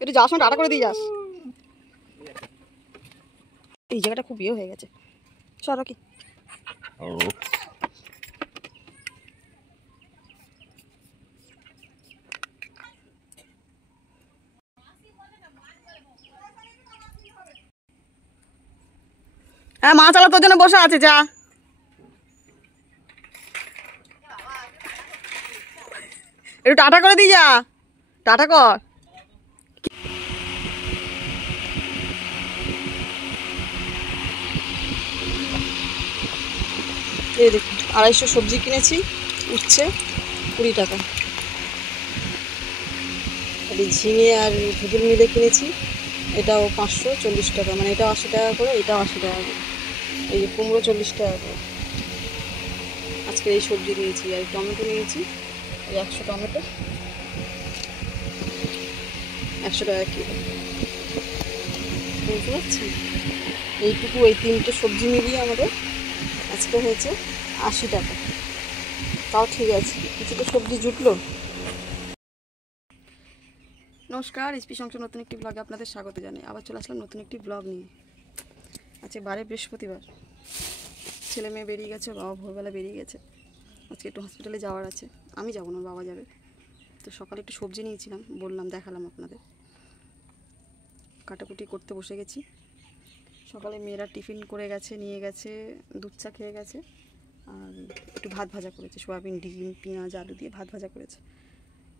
একটু যাওয়ার সময় টাটা করে দিয়ে যাস। এই জায়গাটা খুব ইয়ে হয়ে গেছে। চলো কি হ্যাঁ, মা চালা তোর জন্য বসে আছে, যা। একটু টাটা করে দিয়ে যা, টাটা কর। এই দেখুন 250 সবজি কিনেছি, উঠছে 20 টাকা। ঝিঙে আর ভুতুল মিলে কিনেছি, এটাও 540 টাকা, মানে এটাও 80 টাকা করে, এটাও 80 টাকা করে। এই যে কুমড়ো 40 টাকা করে। আজকে এই সবজি নিয়েছি। আর টমেটো নিয়েছি, এই 100 টমেটো 100 টাকা কিলো। বুঝতে পারছি, এইটুকু এই 3টে সবজি মিলিয়ে আমাদের আজকে হয়েছে 80 টাকা। তাও ঠিক আছে, কিছু তো সবজি জুটলো। নমস্কার, এসপি সংসার নতুন একটি ব্লগে আপনাদের স্বাগত জানাই। আবার চলে আসলাম নতুন একটি ব্লগ নিয়ে। আজকে বারে বৃহস্পতিবার, ছেলে মেয়ে বেরিয়ে গেছে, বাবা ভোরবেলা বেরিয়ে গেছে। আজকে একটু হসপিটালে যাওয়ার আছে, আমি যাবো না, বাবা যাবে। তো সকালে একটু সবজি নিয়েছিলাম, বললাম দেখালাম আপনাদের। কাটাকুটি করতে বসে গেছি। সকালে মেয়েরা টিফিন করে গেছে, নিয়ে গেছে, দুধ চা খেয়ে গেছে। আর একটু ভাত ভাজা করেছে, সোয়াবিন, ডিম, পেঁয়াজ, আলু দিয়ে ভাত ভাজা করেছে।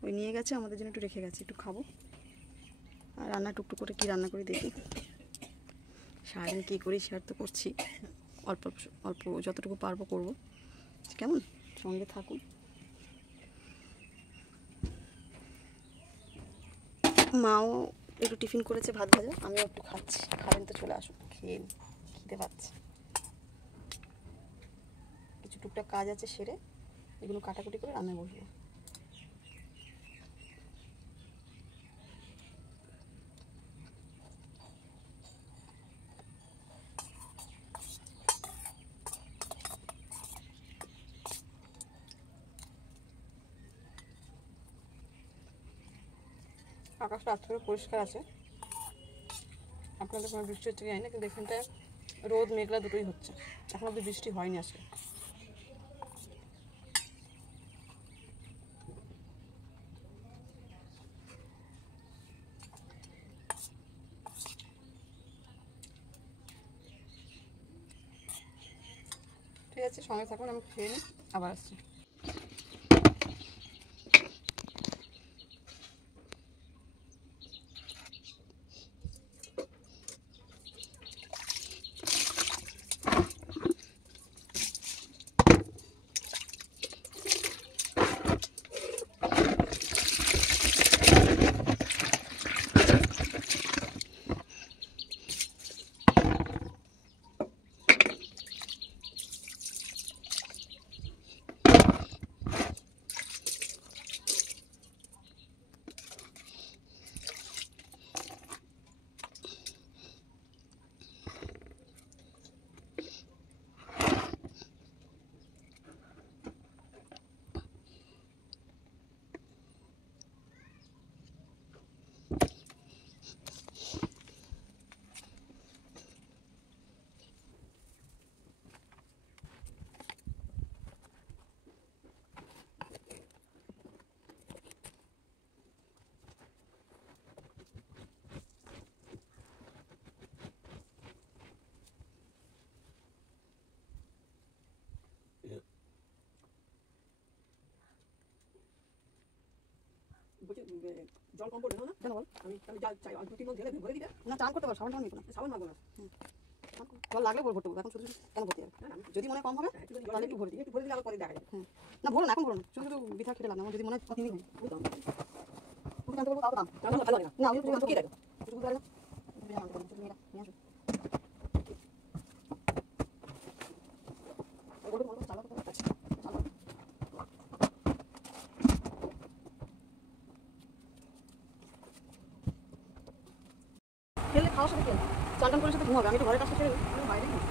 ওই নিয়ে গেছে, আমাদের জন্য একটু রেখে গেছে, একটু খাবো। আর রান্না টুকটুক করে কী রান্না করি দেখি। সারাদিন কী করি শেয়ার তো করছি, অল্প অল্প যতটুকু পারবো করবো। কেমন, সঙ্গে থাকুন। মাও একটু টিফিন করেছে, ভাত ভাজা, আমিও একটু খাচ্ছি। খাবেন তো চলে আসুন, খেয়ে খেতে পাচ্ছি। কিছু টুকটাক কাজ আছে সেরে এগুলো কাটাকুটি করে রান্নায় বসবো। আকাশটা আজ করে পরিষ্কার আছে, আপনাদের কোনো বৃষ্টি হচ্ছে কি জানি না, কিন্তু এখানটায় রোদ মেঘলা দুটোই হচ্ছে। এখন অব্দি বৃষ্টি হয়নি আজকে। ঠিক আছে, সঙ্গে থাকুন, আমি খেয়ে নিই, আবার আসছি। জল কম পড়বে না? কেন বল? আমি চাই 2-3 মগ ঢেলে ভরে দিবে না, চান করতে পারো, সাবান টান নিবো না, সাবান মারবো না। জল লাগলে ভরতে হবে, এখন শুধু কেন ভরতে হবে? যদি মনে কম হবে তাহলে একটু ভরে দিই, একটু ভরে দিলে আবার পরে দেখা যাবে। না ভরো না, এখন ভরো না, শুধু শুধু বিথা খেতে লাগবে। আমার যদি মনে হয় কঠিনই হয়, তুমি জানতে পারবো, তাও দাম ভালো লাগে না। আমি তুমি জানতো কি লাগে কিছু বুঝতে পারি না। নিয়ে আসো খেলে খাওয়ার সাথে খেলে চান টান করে সাথে ঘুমাবে। আমি তো ঘরের কাজটা সেরে আমি বাইরে ঘুম।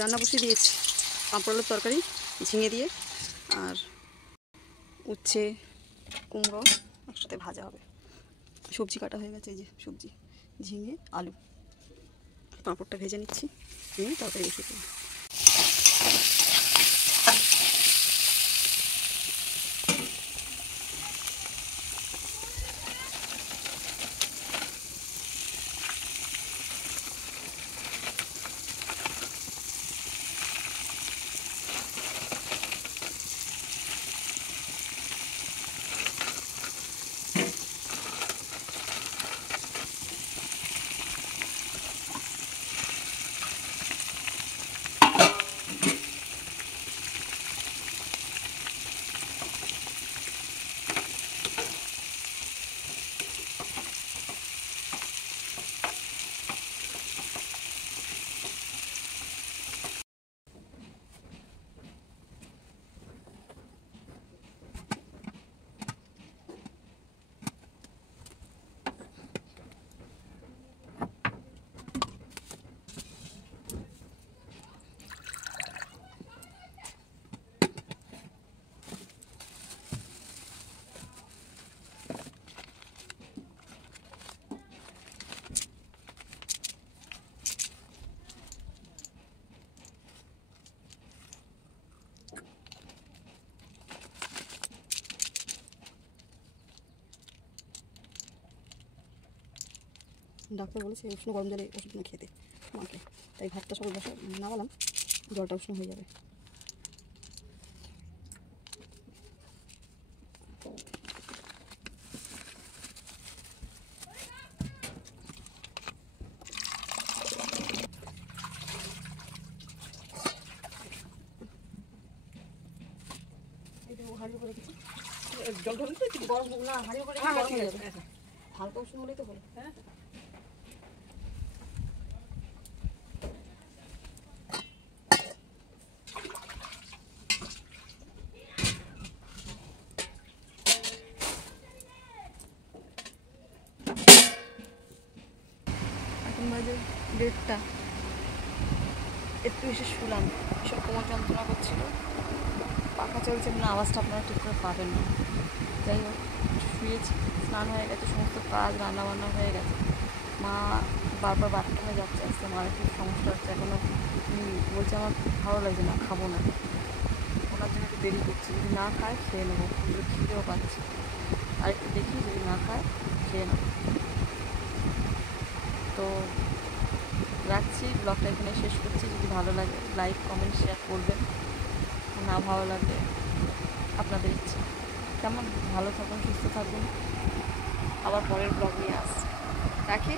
রান্না বসিয়ে দিয়েছি, পাঁপড় আলুর তরকারি ঝিঙে দিয়ে, আর উচ্ছে কুমড়ো একসাথে ভাজা হবে। সবজি কাটা হয়ে গেছে, এই যে সবজি ঝিঙে আলু, পাঁপড়টা ভেজে নিচ্ছি, নিয়ে তরকারি বসিয়ে দেবো। ডাক্তার বলেছে উষ্ণ গরম জলে ওষুধ না খেতে মাকে, তাই ভাতটা সবাই বসে নামালাম, জলটা উষ্ণ হয়ে যাবে। জল ঢাললে গরম না, হাঁড়ি করে গরম হয়ে যাবে, হালকা উষ্ণ হলেই তো হলো। হ্যাঁ এখন বাজে 1:30, একটু এসে শুলাম, সব কোমর যন্ত্রণা করছিল, পাখা চলছে না, আওয়াজটা আপনারা ঠিক করে পাবেন না। যাই হোক শুয়েছি, স্নান হয়ে গেছে, সমস্ত কাজ রান্নাবান্না হয়ে গেছে। মা বারবার বাথরুমে যাচ্ছে, আসতে মার একটু সমস্যা হচ্ছে এখনও, বলছে আমার ভালো লাগছে না, খাবো না, ওনার জন্য একটু দেরি করছি, যদি না খায় খেয়ে নেবো, খিদেও পাচ্ছে, আর একটু দেখি যদি না খায় খেয়ে নেবো। তো রাখছি, ব্লগটা এখানে শেষ করছি। যদি ভালো লাগে লাইক কমেন্ট শেয়ার করবেন, না ভালো লাগলে আপনাদের ইচ্ছে। কেমন, ভালো থাকুন, সুস্থ থাকুন, আবার পরের ব্লগ নিয়ে আসছি, রাখি।